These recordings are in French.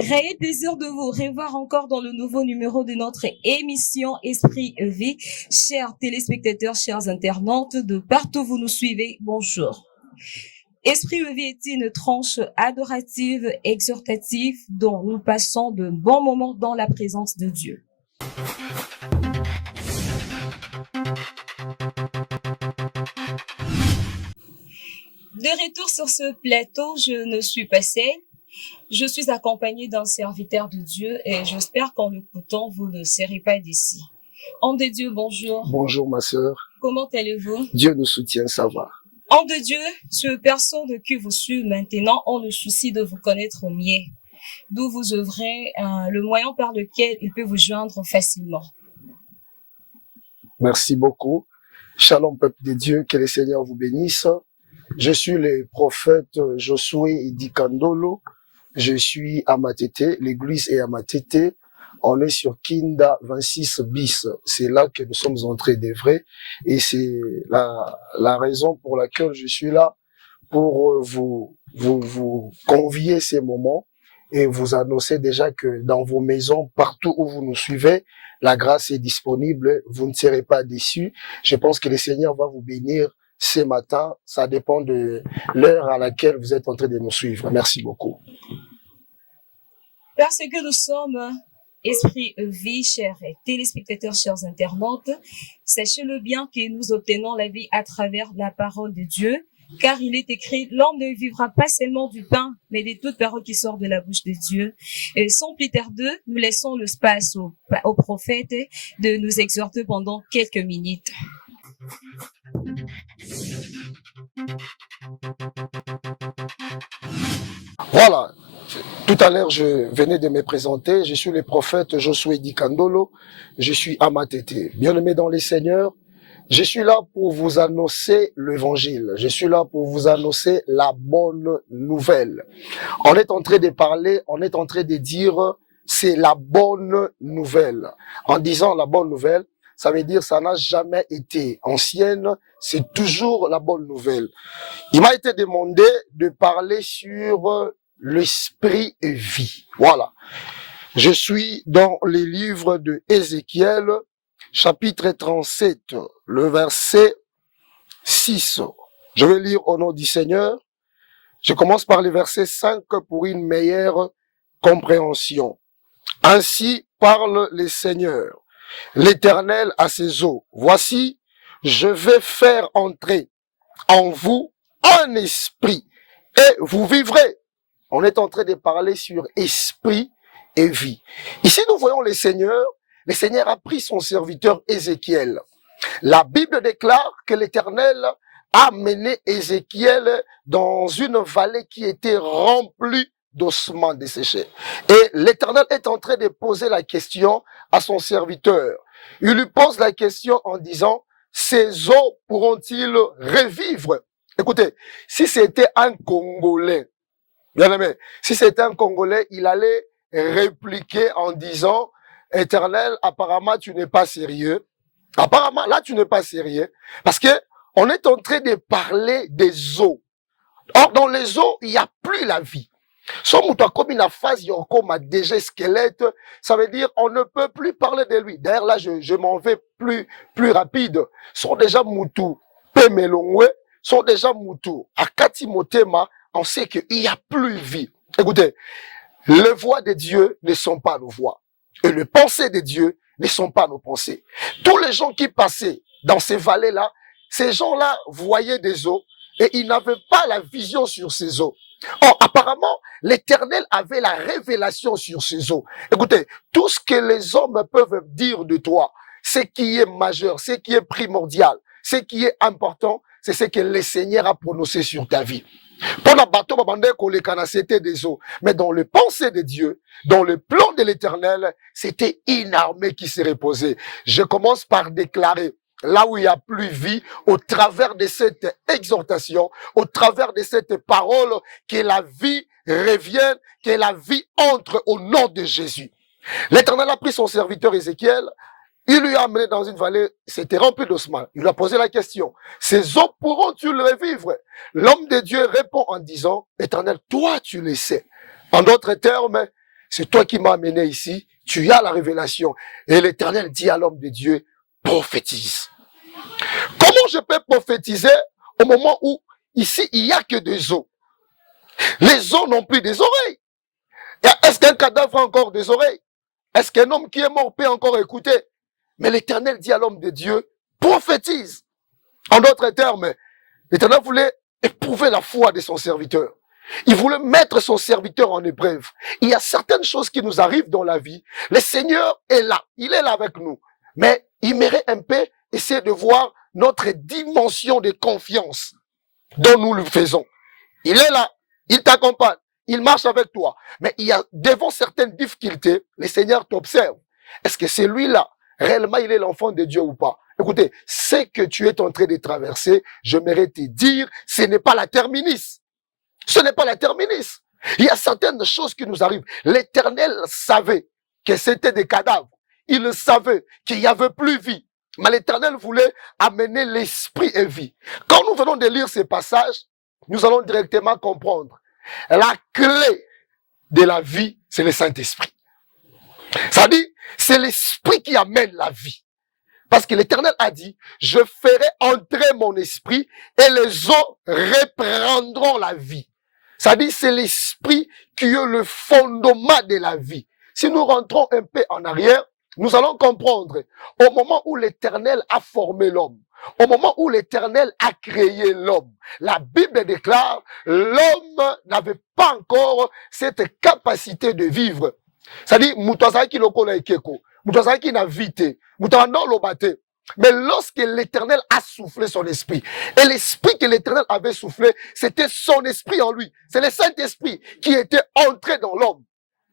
Réel plaisir de vous revoir encore dans le nouveau numéro de notre émission Esprit Vie. Chers téléspectateurs, chers internautes, de partout où vous nous suivez, bonjour. Esprit Vie est une tranche adorative, exhortative, dont nous passons de bons moments dans la présence de Dieu. De retour sur ce plateau, je ne suis pas seule. Je suis accompagnée d'un serviteur de Dieu et j'espère qu'en l'écoutant, vous ne serez pas d'ici. Homme de Dieu, bonjour. Bonjour ma sœur. Comment allez-vous? Dieu nous soutient, ça va. Homme de Dieu, ce personne qui vous suit maintenant ont le souci de vous connaître mieux, d'où vous œuvrez, le moyen par lequel il peut vous joindre facilement. Merci beaucoup. Shalom peuple de Dieu, que le Seigneur vous bénisse. Je suis le prophète Josué Idikandolo. Je suis à Matete, l'église est à Matete. On est sur Kinda 26 bis. C'est là que nous sommes entrés d'œuvrer. Et c'est la raison pour laquelle je suis là, pour vous convier ces moments et vous annoncer déjà que dans vos maisons, partout où vous nous suivez, la grâce est disponible. Vous ne serez pas déçus. Je pense que le Seigneur va vous bénir ce matin. Ça dépend de l'heure à laquelle vous êtes en train de nous suivre. Merci beaucoup. Parce que nous sommes Esprit Vie, chers téléspectateurs, chers internautes, sachez-le bien que nous obtenons la vie à travers la parole de Dieu, car il est écrit, l'homme ne vivra pas seulement du pain, mais de toute parole qui sort de la bouche de Dieu. Et sans plus tarder, nous laissons l'espace au prophète de nous exhorter pendant quelques minutes. Voilà. Tout à l'heure, je venais de me présenter. Je suis le prophète Josué Dikandolo. Je suis à Matete. Bien-aimé dans les seigneurs, je suis là pour vous annoncer l'évangile. Je suis là pour vous annoncer la bonne nouvelle. On est en train de parler, on est en train de dire, c'est la bonne nouvelle. En disant la bonne nouvelle, ça veut dire ça n'a jamais été ancienne, c'est toujours la bonne nouvelle. Il m'a été demandé de parler sur l'esprit et vie. Voilà. Je suis dans les livres de Ézéchiel, chapitre 37, le verset 6. Je vais lire au nom du Seigneur. Je commence par le verset 5 pour une meilleure compréhension. Ainsi parle le Seigneur, l'Éternel à ses eaux. Voici, je vais faire entrer en vous un esprit et vous vivrez. On est en train de parler sur esprit et vie. Ici, nous voyons le Seigneur a pris son serviteur Ézéchiel. La Bible déclare que l'Éternel a mené Ézéchiel dans une vallée qui était remplie d'ossements desséchés. Et l'Éternel est en train de poser la question à son serviteur. Il lui pose la question en disant, ces eaux pourront-ils revivre? Écoutez, si c'était un Congolais, bien aimé, si c'était un Congolais, il allait répliquer en disant, Éternel, apparemment tu n'es pas sérieux. Apparemment, là tu n'es pas sérieux. Parce que on est en train de parler des eaux. Or, dans les eaux, il n'y a plus la vie. Son comme une phase, il y a encore déjà squelette. Ça veut dire, on ne peut plus parler de lui. D'ailleurs, là, je m'en vais plus rapide. Sont déjà Moutou, Pemelongwe, sont déjà Moutou. À Katimotema, on sait qu'il n'y a plus vie. Écoutez, les voix de Dieu ne sont pas nos voix. Et les pensées de Dieu ne sont pas nos pensées. Tous les gens qui passaient dans ces vallées-là, ces gens-là voyaient des eaux et ils n'avaient pas la vision sur ces eaux. Or, apparemment, l'Éternel avait la révélation sur ces eaux. Écoutez, tout ce que les hommes peuvent dire de toi, ce qui est majeur, ce qui est primordial, ce qui est important, c'est ce que le Seigneur a prononcé sur ta vie. C'était des eaux. Mais dans le pensée de Dieu, dans le plan de l'Éternel, c'était une armée qui s'est reposée. Je commence par déclarer, là où il n'y a plus vie, au travers de cette exhortation, au travers de cette parole, que la vie revienne, que la vie entre au nom de Jésus. L'Éternel a pris son serviteur Ézéchiel, il lui a amené dans une vallée, c'était rempli d'ossements. Il lui a posé la question, ces eaux pourront-ils revivre? L'homme de Dieu répond en disant, Éternel, toi tu le sais. En d'autres termes, c'est toi qui m'as amené ici, tu as la révélation. Et l'Éternel dit à l'homme de Dieu, prophétise. Comment je peux prophétiser au moment où ici il n'y a que des os? Les os n'ont plus des oreilles. Est-ce qu'un cadavre a encore des oreilles? Est-ce qu'un homme qui est mort peut encore écouter? Mais l'Éternel dit à l'homme de Dieu, prophétise. En d'autres termes, l'Éternel voulait éprouver la foi de son serviteur. Il voulait mettre son serviteur en épreuve. Il y a certaines choses qui nous arrivent dans la vie. Le Seigneur est là. Il est là avec nous. Mais il mérite un peu essayer de voir notre dimension de confiance dont nous le faisons. Il est là. Il t'accompagne. Il marche avec toi. Mais il y a, devant certaines difficultés, le Seigneur t'observe. Est-ce que celui-là, réellement, il est l'enfant de Dieu ou pas? Écoutez, ce que tu es en train de traverser, je mérite te dire, ce n'est pas la terminus. Ce n'est pas la terminus. Il y a certaines choses qui nous arrivent. L'Éternel savait que c'était des cadavres. Il savait qu'il n'y avait plus vie. Mais l'Éternel voulait amener l'esprit et vie. Quand nous venons de lire ces passages, nous allons directement comprendre. La clé de la vie, c'est le Saint-Esprit. Ça dit, c'est l'esprit qui amène la vie. Parce que l'Éternel a dit, je ferai entrer mon esprit et les eaux reprendront la vie. Ça dit, c'est l'esprit qui est le fondement de la vie. Si nous rentrons un peu en arrière, nous allons comprendre, au moment où l'Éternel a formé l'homme, au moment où l'Éternel a créé l'homme, la Bible déclare, l'homme n'avait pas encore cette capacité de vivre. C'est-à-dire, Moutouazaki lokola ekeko, Moutouazaki n'a vité, Moutouazano lobate. Mais lorsque l'Éternel a soufflé son esprit, et l'esprit que l'Éternel avait soufflé, c'était son esprit en lui. C'est le Saint-Esprit qui était entré dans l'homme.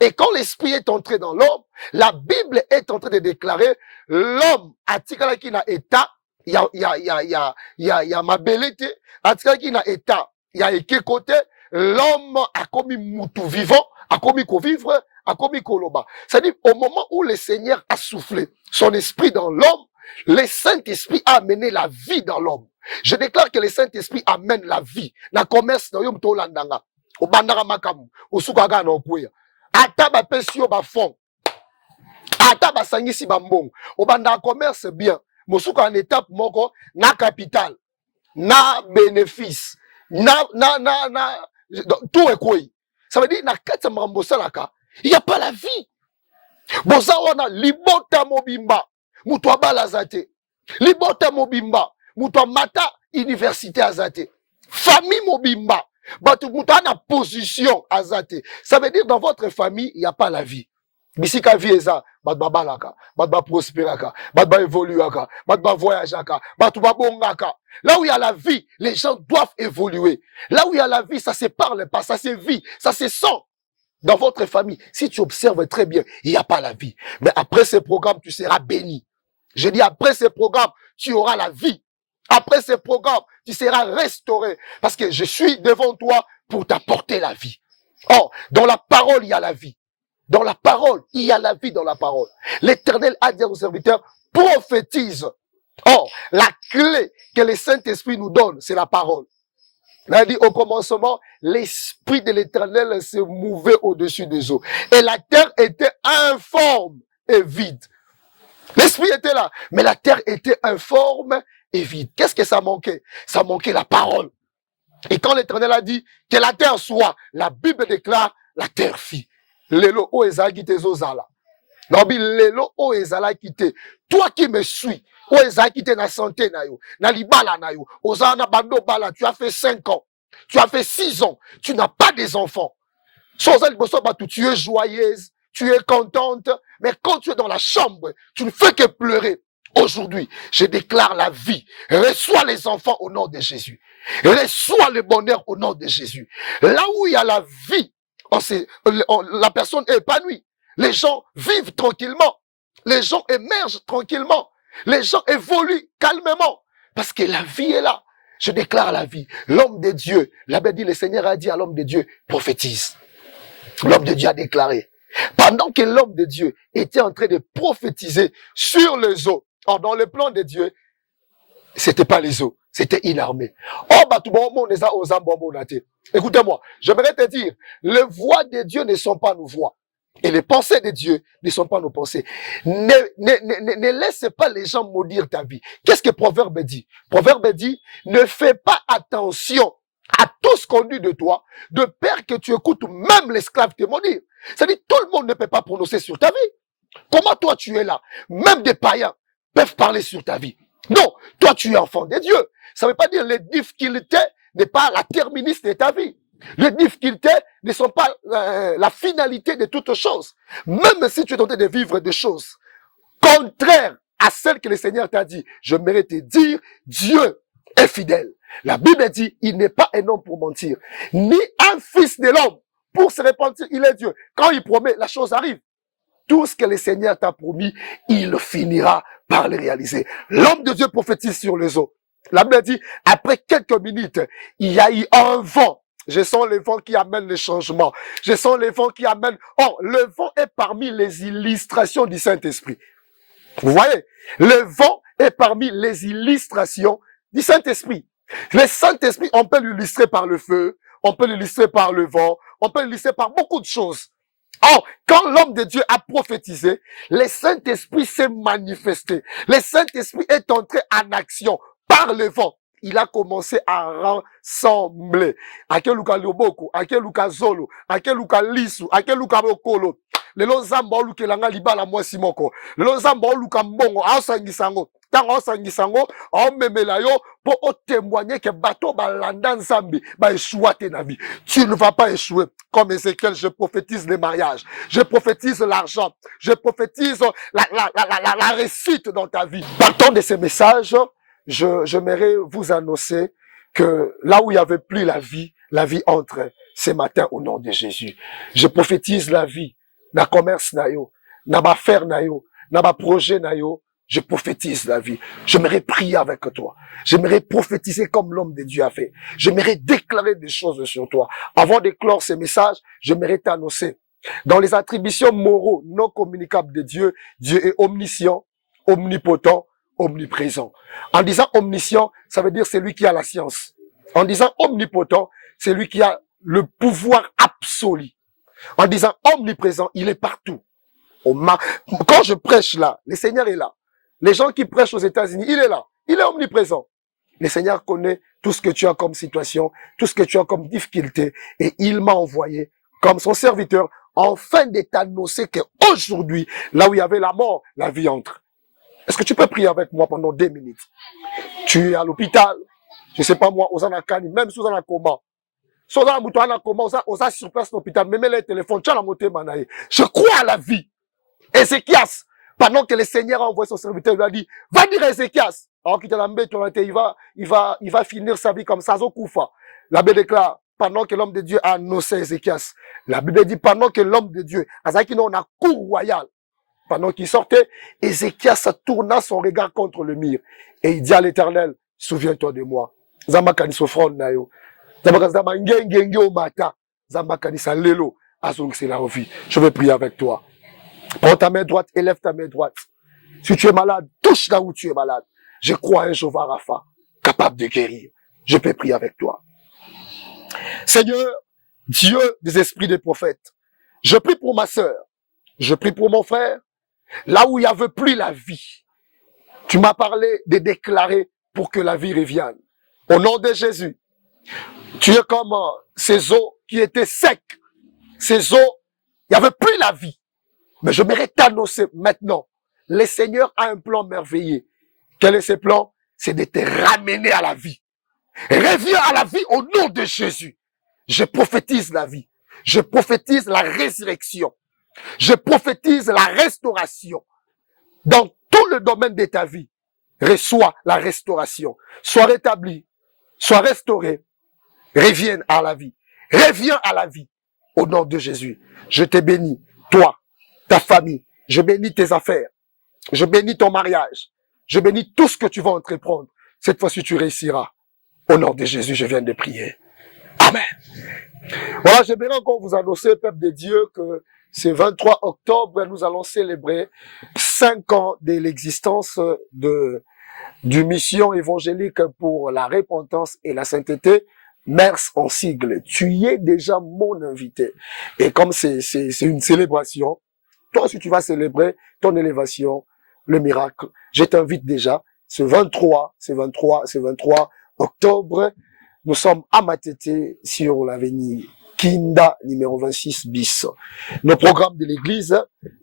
Et quand l'esprit est entré dans l'homme, la Bible est en train de déclarer, l'homme a tikala qui n'a état, il y a ma belete, a tikala qui n'a état, il y a eke côté, l'homme a commis moutou vivant, a commis qu'au vivre, a commis qu'au loba. C'est-à-dire, au moment où le Seigneur a soufflé son esprit dans l'homme, le Saint-Esprit a amené la vie dans l'homme. Je déclare que le Saint-Esprit amène la vie. Na commerce na yom to landanga. Au bandara makamu. Au sukaga na okuya. Ata ba pesio ba fond. Ata ba sangisi ba mbongo. Au bandara commerce bien. Mosuka en étape moko na capital. Na bénéfice. Tout est quoi. Ça veut dire na kata mrambosa laka. Il n'y a pas la vie. Boza wana libota mobimba. Mutwa bala zate. Libota mobimba. Mutwa mata université azate. Famille mobimba. Batu mutwa na position azate. Ça veut dire dans votre famille, il n'y a pas la vie. Bisika vie eza, batba balaka, batba prospéraka, batba évoluaka, batba voyageaka, batba bongaka. Là où il y a la vie, les gens doivent évoluer. Là où il y a la vie, ça se parle pas, ça se vit, ça se sent. Dans votre famille, si tu observes très bien, il n'y a pas la vie. Mais après ce programme, tu seras béni. Je dis, après ce programme, tu auras la vie. Après ce programme, tu seras restauré. Parce que je suis devant toi pour t'apporter la vie. Or, dans la parole, il y a la vie. Dans la parole, il y a la vie dans la parole. L'Éternel a dit aux serviteurs, prophétise. Or, la clé que le Saint-Esprit nous donne, c'est la parole. Il a dit au commencement, l'Esprit de l'Éternel se mouvait au-dessus des eaux. Et la terre était informe et vide. L'Esprit était là, mais la terre était informe et vide. Qu'est-ce que ça manquait? Ça manquait la parole. Et quand l'Éternel a dit que la terre soit, la Bible déclare, la terre fit. Lelo o ezaki te zozala. Nabi lelo o ezalaki te. Toi qui me suis, o ezaki te na santé na yo, na libala na yo, ozana bando bala, tu as fait 5 ans, tu as fait 6 ans, tu n'as pas des enfants. Tu es joyeuse, tu es contente, mais quand tu es dans la chambre, tu ne fais que pleurer. Aujourd'hui, je déclare la vie. Reçois les enfants au nom de Jésus. Reçois le bonheur au nom de Jésus. Là où il y a la vie, la personne est épanouie. Les gens vivent tranquillement. Les gens émergent tranquillement. Les gens évoluent calmement. Parce que la vie est là. Je déclare la vie. L'homme de Dieu, la Bible dit, le Seigneur a dit à l'homme de Dieu, prophétise. L'homme de Dieu a déclaré. Pendant que l'homme de Dieu était en train de prophétiser sur les eaux, or dans le plan de Dieu, c'était pas les eaux, c'était une armée. Écoutez-moi, j'aimerais te dire, les voix de Dieu ne sont pas nos voix. Et les pensées de Dieu ne sont pas nos pensées. Ne laisse pas les gens maudire ta vie. Qu'est-ce que Proverbe dit? Proverbe dit, ne fais pas attention à tout ce qu'on dit de toi, de peur que tu écoutes même l'esclave te maudire. C'est-à-dire, tout le monde ne peut pas prononcer sur ta vie. Comment toi tu es là? Même des païens peuvent parler sur ta vie. Non, toi tu es enfant de Dieu. Ça ne veut pas dire les difficultés n'est pas la terminus de ta vie. Les difficultés ne sont pas la finalité de toute chose. Même si tu es tenté de vivre des choses contraires à celles que le Seigneur t'a dit, je mérite te dire, Dieu est fidèle. La Bible dit, il n'est pas un homme pour mentir, ni un fils de l'homme pour se repentir, il est Dieu. Quand il promet, la chose arrive. Tout ce que le Seigneur t'a promis, il finira par le réaliser. L'homme de Dieu prophétise sur les eaux. La Bible dit, après quelques minutes, il y a eu un vent. Je sens le vent qui amène le changement. Je sens le vent qui amène... Oh, le vent est parmi les illustrations du Saint-Esprit. Vous voyez, le vent est parmi les illustrations du Saint-Esprit. Le Saint-Esprit, on peut l'illustrer par le feu, on peut l'illustrer par le vent, on peut l'illustrer par beaucoup de choses. Or, quand l'homme de Dieu a prophétisé, le Saint-Esprit s'est manifesté. Le Saint-Esprit est entré en action par le vent. Il a commencé à rassembler. Akeluka Loboko, Akeluka Zolo, Akeluka Lisu, Akeluka Bokolo. Lelo Zamba Olukelanga Libala Mwasimoko. Lelo Zamba Oluka Mbongo, Aosangisango. Tango Aosangisango, Aomemela yo, pour témoigner que bateau balanda Nzambi, ba échouer te na vie. Tu ne vas pas échouer. Comme Ézéchiel, je prophétise les mariages. Je prophétise l'argent. Je prophétise la réussite dans ta vie. Partant de ces messages, j'aimerais vous annoncer que là où il n'y avait plus la vie entre ce matin au nom de Jésus. Je prophétise la vie. Na commerce na yo, na ba faire na yo, na ba projet na yo, je prophétise la vie. J'aimerais prier avec toi. J'aimerais prophétiser comme l'homme de Dieu a fait. J'aimerais déclarer des choses sur toi. Avant de clore ces messages, j'aimerais t'annoncer. Dans les attributions moraux non communicables de Dieu, Dieu est omniscient, omnipotent, omniprésent. En disant omniscient, ça veut dire c'est lui qui a la science. En disant omnipotent, c'est lui qui a le pouvoir absolu. En disant omniprésent, il est partout. Quand je prêche là, le Seigneur est là. Les gens qui prêchent aux États-Unis, il est là. Il est omniprésent. Le Seigneur connaît tout ce que tu as comme situation, tout ce que tu as comme difficulté. Et il m'a envoyé comme son serviteur, afin de t'annoncer qu'aujourd'hui, là où il y avait la mort, la vie entre. Est-ce que tu peux prier avec moi pendant 2 minutes? Tu es à l'hôpital, je ne sais pas moi, aux Anakani, même sous un coma. Sur place l'hôpital, même les téléphones, je crois à la vie. Ézéchias, pendant que le Seigneur a envoyé son serviteur, il lui a dit, va dire à Ézéchias. Alors qu'il il va finir sa vie comme ça, Zokoufa. La Bible déclare, pendant que l'homme de Dieu a annoncé Ézéchias. La Bible dit, pendant que l'homme de Dieu, on a cour royale. Pendant qu'il sortait, Ézéchias tourna son regard contre le mur. Et il dit à l'Éternel, souviens-toi de moi. Zamakani sofron na yo. Je veux prier avec toi. Prends ta main droite, élève ta main droite. Si tu es malade, touche là où tu es malade. Je crois en Jéhovah Rapha, capable de guérir. Je peux prier avec toi. Seigneur, Dieu des esprits des prophètes, je prie pour ma sœur, je prie pour mon frère, là où il n'y avait plus la vie. Tu m'as parlé de déclarer pour que la vie revienne. Au nom de Jésus, tu es comme ces eaux qui étaient secs. Ces eaux, il n'y avait plus la vie. Mais je m'aimerais t'annoncer maintenant, le Seigneur a un plan merveilleux. Quel est ce plan? C'est de te ramener à la vie. Reviens à la vie au nom de Jésus. Je prophétise la vie. Je prophétise la résurrection. Je prophétise la restauration. Dans tout le domaine de ta vie, reçois la restauration. Sois rétabli, sois restauré. Reviens à la vie. Reviens à la vie. Au nom de Jésus. Je te bénis, toi, ta famille. Je bénis tes affaires. Je bénis ton mariage. Je bénis tout ce que tu vas entreprendre. Cette fois-ci, tu réussiras. Au nom de Jésus, je viens de prier. Amen. Voilà, j'aimerais encore vous annoncer, peuple de Dieu, que ce 23 octobre, nous allons célébrer 5 ans de l'existence du mission évangélique pour la repentance et la sainteté. MERS en sigle. Tu y es déjà mon invité. Et comme c'est une célébration, toi, si tu vas célébrer ton élévation, le miracle, je t'invite déjà. Ce 23 octobre, nous sommes à Matete sur l'avenue Kinda, numéro 26 bis. Nos programmes de l'église,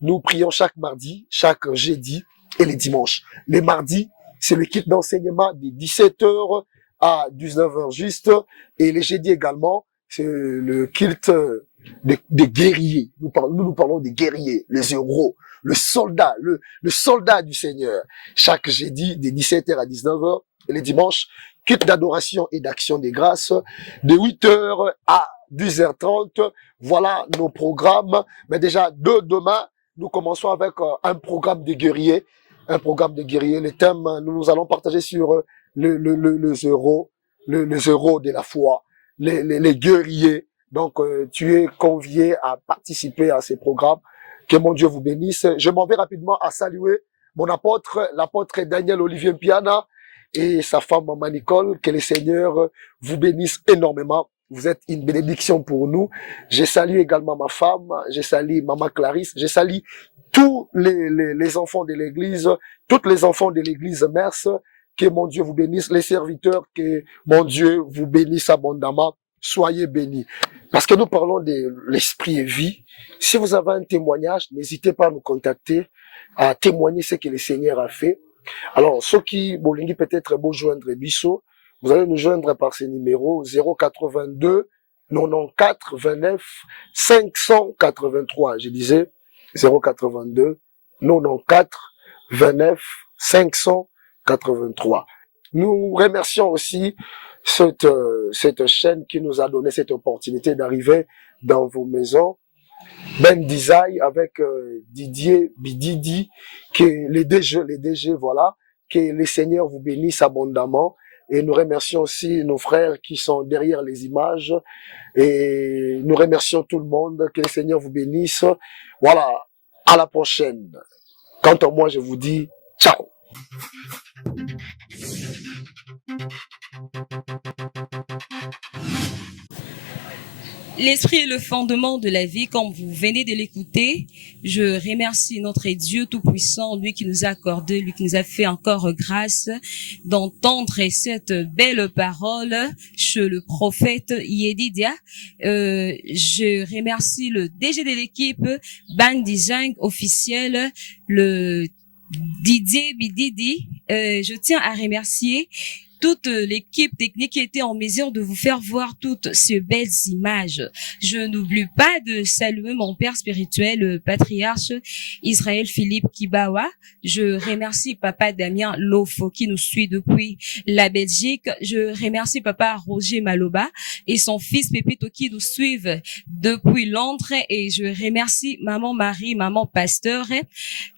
nous prions chaque mardi, chaque jeudi et les dimanches. Les mardis, c'est le kit d'enseignement de 17h à 19h juste. Et les jeudis également, c'est le culte des guerriers. Nous parlons des guerriers, les héros, le soldat du Seigneur. Chaque jeudi, de 17h à 19h, et les dimanches, culte d'adoration et d'action des grâces, de 8h à 10h30. Voilà nos programmes. Mais déjà, demain, nous commençons avec un programme de guerriers. Un programme de guerriers. Les thèmes, nous allons partager sur les héros de la foi, les guerriers. Donc, tu es convié à participer à ces programmes. Que mon Dieu vous bénisse. Je m'en vais rapidement à saluer mon apôtre, l'apôtre Daniel Olivier Mpiana et sa femme Maman Nicole. Que le Seigneur vous bénisse énormément. Vous êtes une bénédiction pour nous. Je salue également ma femme, je salue Maman Clarisse, je salue tous les enfants de l'église, toutes les enfants de l'église MERS. Que mon Dieu vous bénisse, les serviteurs, que mon Dieu vous bénisse abondamment. Soyez bénis. Parce que nous parlons de l'esprit et vie. Si vous avez un témoignage, n'hésitez pas à nous contacter, à témoigner ce que le Seigneur a fait. Alors, ceux qui, bolingi peut-être beau joindre Bisso, vous allez nous joindre par ce numéro 082 94 29 583. Je disais 082 94 29 583. Nous remercions aussi cette chaîne qui nous a donné cette opportunité d'arriver dans vos maisons. Ben Design avec Didier Bididi, que les DG, voilà, que les seigneurs vous bénissent abondamment. Et nous remercions aussi nos frères qui sont derrière les images. Et nous remercions tout le monde, que les seigneurs vous bénissent. Voilà, à la prochaine. Quant à moi, je vous dis ciao. L'esprit est le fondement de la vie, comme vous venez de l'écouter. Je remercie notre Dieu Tout-Puissant, lui qui nous a accordé, lui qui nous a fait encore grâce d'entendre cette belle parole chez le prophète Yedidia. Je remercie le DG de l'équipe, Ban Design officiel, le Didier Bididi. Je tiens à remercier toute l'équipe technique qui était en mesure de vous faire voir toutes ces belles images. Je n'oublie pas de saluer mon père spirituel, le patriarche Israël Philippe Kibawa. Je remercie papa Damien Lofo qui nous suit depuis la Belgique. Je remercie papa Roger Maloba et son fils Pépito qui nous suivent depuis Londres. Et je remercie maman Marie, maman Pasteur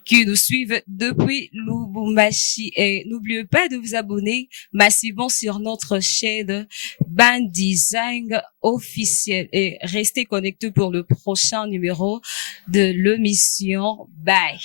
qui nous suivent depuis Lubumbashi. Et n'oubliez pas de vous abonner massivement sur notre chaîne Ban Design officiel et restez connectés pour le prochain numéro de l'émission. Bye.